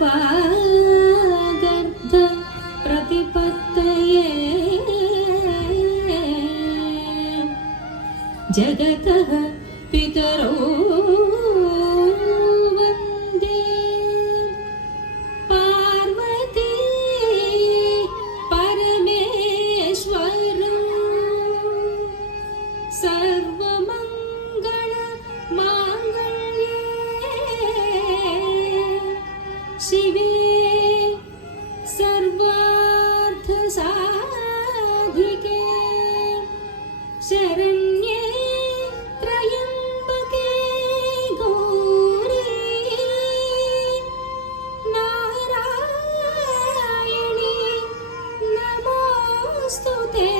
वागर्थ प्रतिपत्तये जगतः पितरो वन्दे पार्वती परमेश्वरं सर्वमङ्गल माङ्गल्ये शिवे सर्वार्थसाधिके शरण्ये त्र्यम्बके गौरी नारायणी नमोऽस्तुते।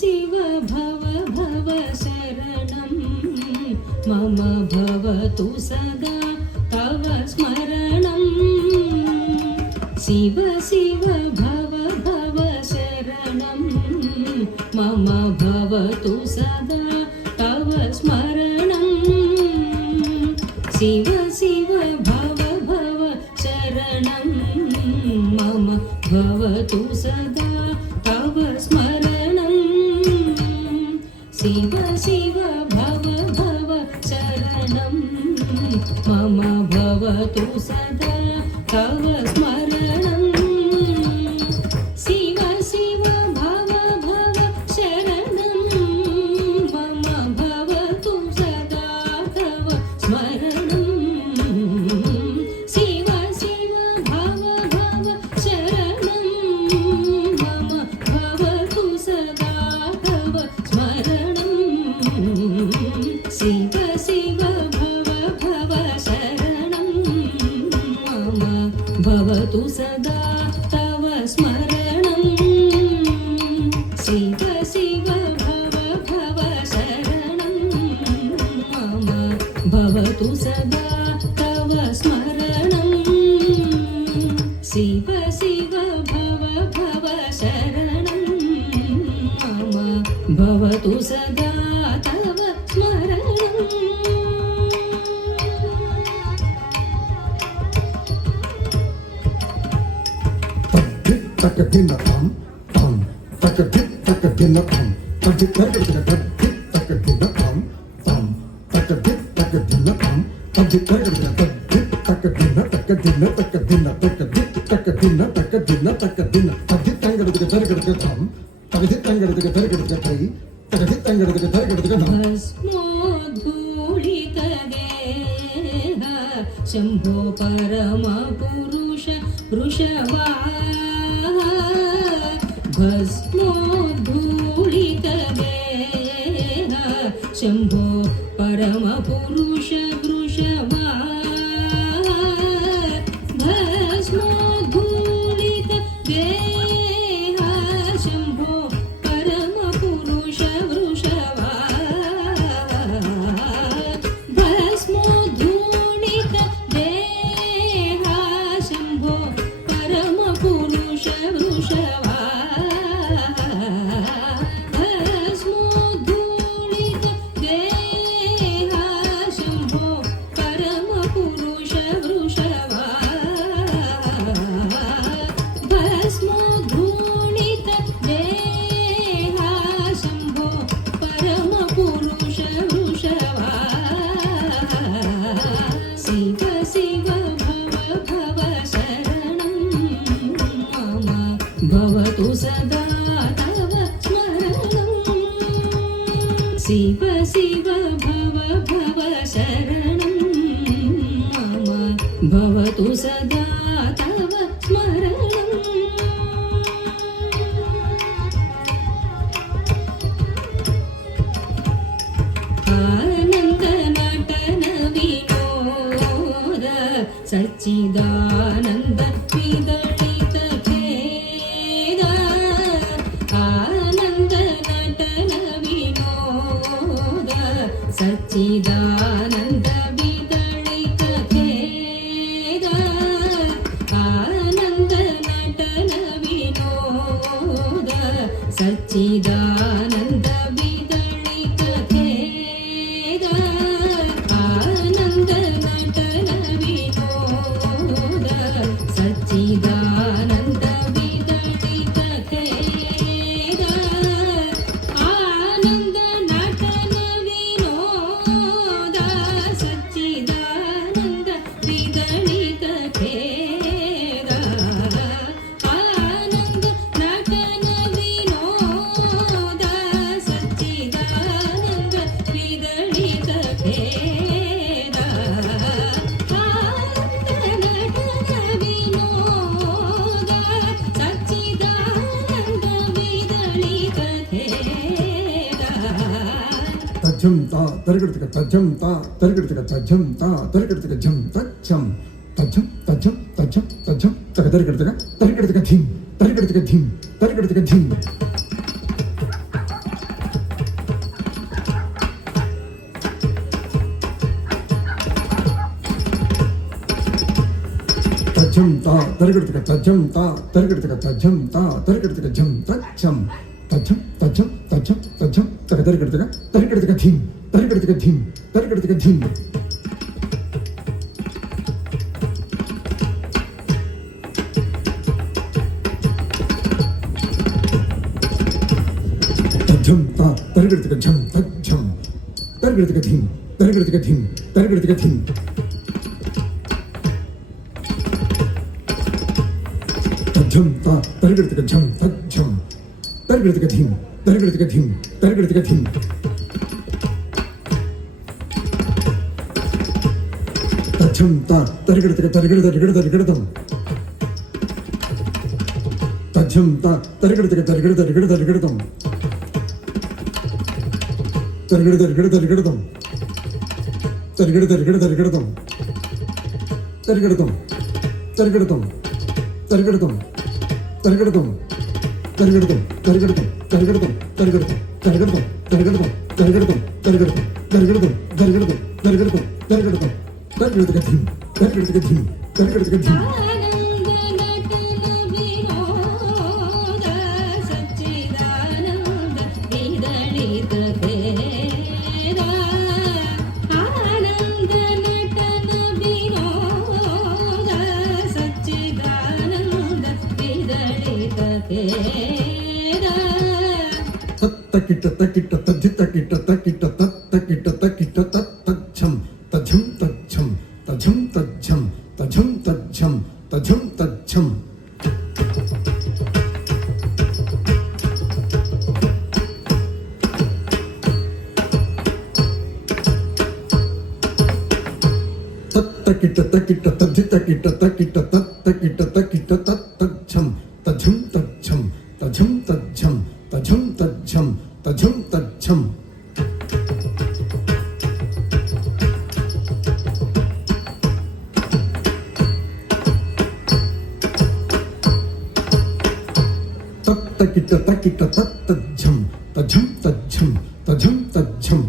शिव भव भव शरणं मम भवतु सदा तव स्मरणं। शिव शिव भव भव शरणं मम भवतु सदा तव स्मरणं। शिव शिव भव भव शरणं मम भवतु सदा तव स्मरणं। शिव शिव भव भव शरणं मम भवतु सदा तव स्मरणं। शिव शिव भव भव शरणं मम भवतु सदा तव स्मरणं। शिव शिव भव भव शरणं मम भवतु सदा तव स्मरणं। शिव शिव भव भव शरणं मम भवतु सदा तव स्मरणं। शिव शिव भव भव शरणं मम भवतु सदा तव स्मरणं। शिव शिव भव भव शरणं मम भवतु सदा तव स्मरणं। भस्मोद्धूलितदेह शम्भो परमपुरुष वृषभा। भस्मोद्धूलितदेह शम्भो परमपुरुष वृषभा। भस्मोद्धूलितदेह शम्भो परमपुरुष वृषभा। भस्मोद्धूलितदेह शम्भो परमपुरुष वृषभा। शिव भव भव शरणं मम भवतु सदा तव स्मरणं शिव शिव भव भव शरणं मम भवतु सदा तव स्मरणम् सच्चिदानन्द विदलित खेद आनन्द नटन विनोद सच्चिदानन्द विदलित खेद आनन्द नटन विनोद सच्चिदानन्द विदलित खेद आनन्द नटन सच्चिदानन्द विदलित खेद आनन्द नटन विनोद सच्चिदानन्द विदलित खेद आनन्द नटन विनोद सच्चिदानन्द विदलित खेद తజ్జం తా తరిగడతక తజ్జం తా తరిగడతక తజ్జం తా తరిగడతక జం తజ్జం తజ్జం తజ్జం తజ్జం తజ్జం తక తరిగడతక తరిగడతక ధిం తరిగడతక ధిం తరిగడతక ధిం తజ్జం తా తరిగడతక తజ్జం తా తరిగడతక తజ్జం తా తరిగడతక జం తజ్జం తజ్జం తజ్జం తజ్జం తజ్జం తక తరిగడతక తరిగడతక ధిం తరిగడతక ధిం తరిగడతక ధిం తజ్జం తా తరిగడతక జం తజ్జం తరిగడతక ధిం తరిగడతక ధిం తరిగడతక ధిం తజ్జం తా తరిగడతక జం తజ్జం తరిగడతక ధిం తరిగడతక ధిం తరిగడతక ధిం తజ్జం తా తరిగడతక తరిగడతరిగడతరిగడతం తజ్జం తా తరిగడతక తరిగడతరిగడతరిగడతం తరిగడతరిగడతరిగడతం తరిగడతరిగడతరిగడతం తరిగడతం తరిగడతం తరిగడతం తరిగడతం తరిగడతం తరిగడతం తరిగడతం తరిగడతం తరిగడతం తరిగడతం తరిగడతం తరిగడతం తరిగడతం తరిగడతం తరిగడతం తరిగడతం తరిగడతక ధిం తరిగడతక ధిం తరిగడతక ధిం आनन्द नटन विनोद सच्चिदानन्द विदलित खेद आनन्द नटन विनोद सच्चिदानन्द विदलित खेद తక్కిట తక్కిట తజ్జి తక్కిట తక్కిట తక్కిట తక్కిట తజ్జం తజ్జం తజ్జం తజ్జం తజ్జం తజ్జం తజ్జం తజ్జం తజ్జం తక్కిట తక్కిట తజ్జి తక్కిట తక్కిట తక్కిట తక్కిట తజ్జం తజ్జం తజ్జం తజ్జం తజ్జం తజ్జం తజ్జం తజ్జం తజ్జం తక్కిట తక్కిట తజ్జం తజ్జం తజ్జం తజ్జం తజ్జం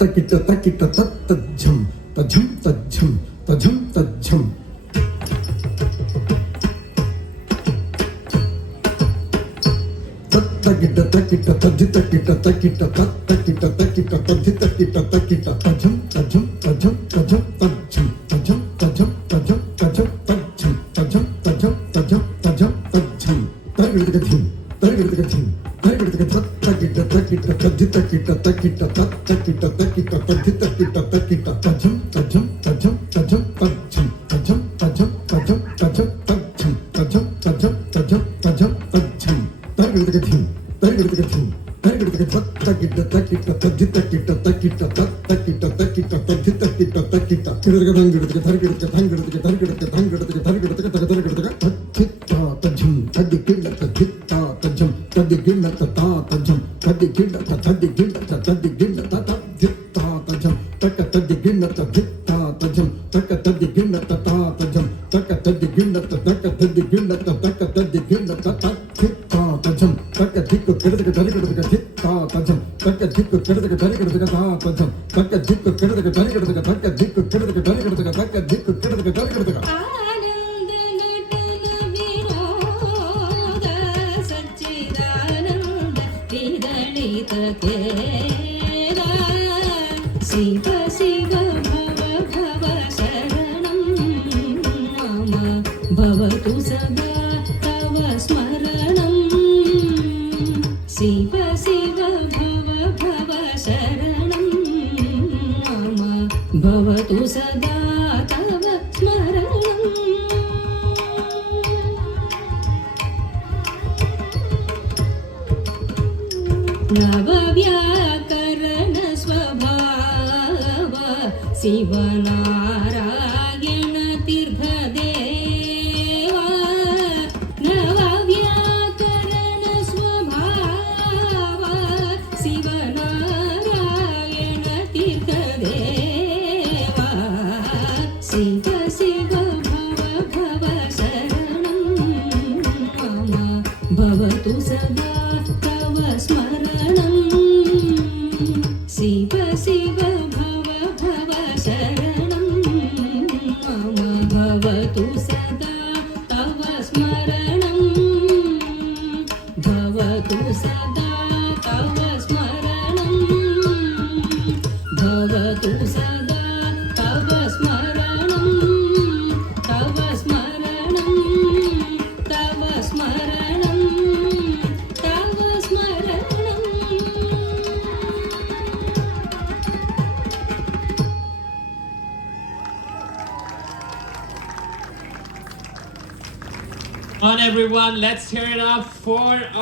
తక్కిట తక్కిట తజ్జం తజ్జం తజ్జం తజ్జం తజ్జం తక్కిట తక్కిట తజ్జి తక్కిట తక్కిట తక్కిట తక్కిట తజ్జి తక్కిట తక్కిట తజ్జం తజ్జం తజ్జం తజ్జం తజ్జం తజ్జం తజ్జం తజ్జం తజ్జం తజ్జం తజ్జం తజ్జం తజ్జం తజ్జం తజ్జం తరిగడతక ధిం తరిగడతక ధిం తరిగడతక తక్కిట తక్కిట తజ్జి తక్కిట తక్కిట తక్కిట తక్కిట తద్ధి తక్కిట తక్కిట తజం తజం తజం తజం తజ్జం తజం తజం తజం తజం తజ్జం తజం తజం తజం తజం తజ్జం తరగడతక ధిం తరగడతక ధిం తరగడతక తక్కిట తక్కిట తద్ధి తక్కిట తక్కిట తక్కిట తక్కిట తద్ధి తక్కిట తక్కిట కిడతక దంగడతక తరగడతక దంగడతక తరగడతక దంగడతక తరగడతక తరగడతక తచ్చిత్త తజ్జం తద్ది కిళ్ళత చిత్త తజ్జం తద్ది గిళ్ళత తా తజ్జం తద్ది గిళ్ళత తద్ది గిళ్ళత తద్ది గిళ్ళత తద్దిత్త తజ్జం తక్క తద్ది గిళ్ళత దిత్త తజ్జం తక్క తద్ది గిళ్ళత తా తజ్జం తక్క తద్ది గిళ్ళత తక్క తద్ది గిళ్ళత తక్క తద్ది గిళ్ళత తద్దిత్త తజ్జం తక్క దిక్కు కిడతక తరగడతక చిత్త తజ్జం తక్క దిక్కు కిడతక తరగడతక తా తజ్జం తక్క దిక్కు కిడతక తరగడతక తక్క దిక్కు కిడతక తరగడతక తక్క దిక్కు కిడతక తరగడతక ఆనంద నటన వినోద సచ్చిదానంద విదళిత ఖేద శివ శివ భవ భవ శరణం మమ భవతు సదా తవ స్మరణం శివ శివ భవ భవ శరణం మమ భవతు సదా తవ స్మరణం నవవ్యాకరణ స్వభావ శివనారాయణ తీర్థదేవ నవవ్యాకరణ స్వభావ శివనారాయణ తీర్థదేవ శివ శివ భవ భవ శరణం మమ భవతు సదా తవ స్మరణం శివ శివ భవ భవ శరణం మమ భవతు సదా తవ స్మరణం భవతు సదా తవ స్మరణం భవతు సదా తవ స్మరణం తవ స్మరణం తవ స్మరణం తవ స్మరణం. On everyone, let's hear it up for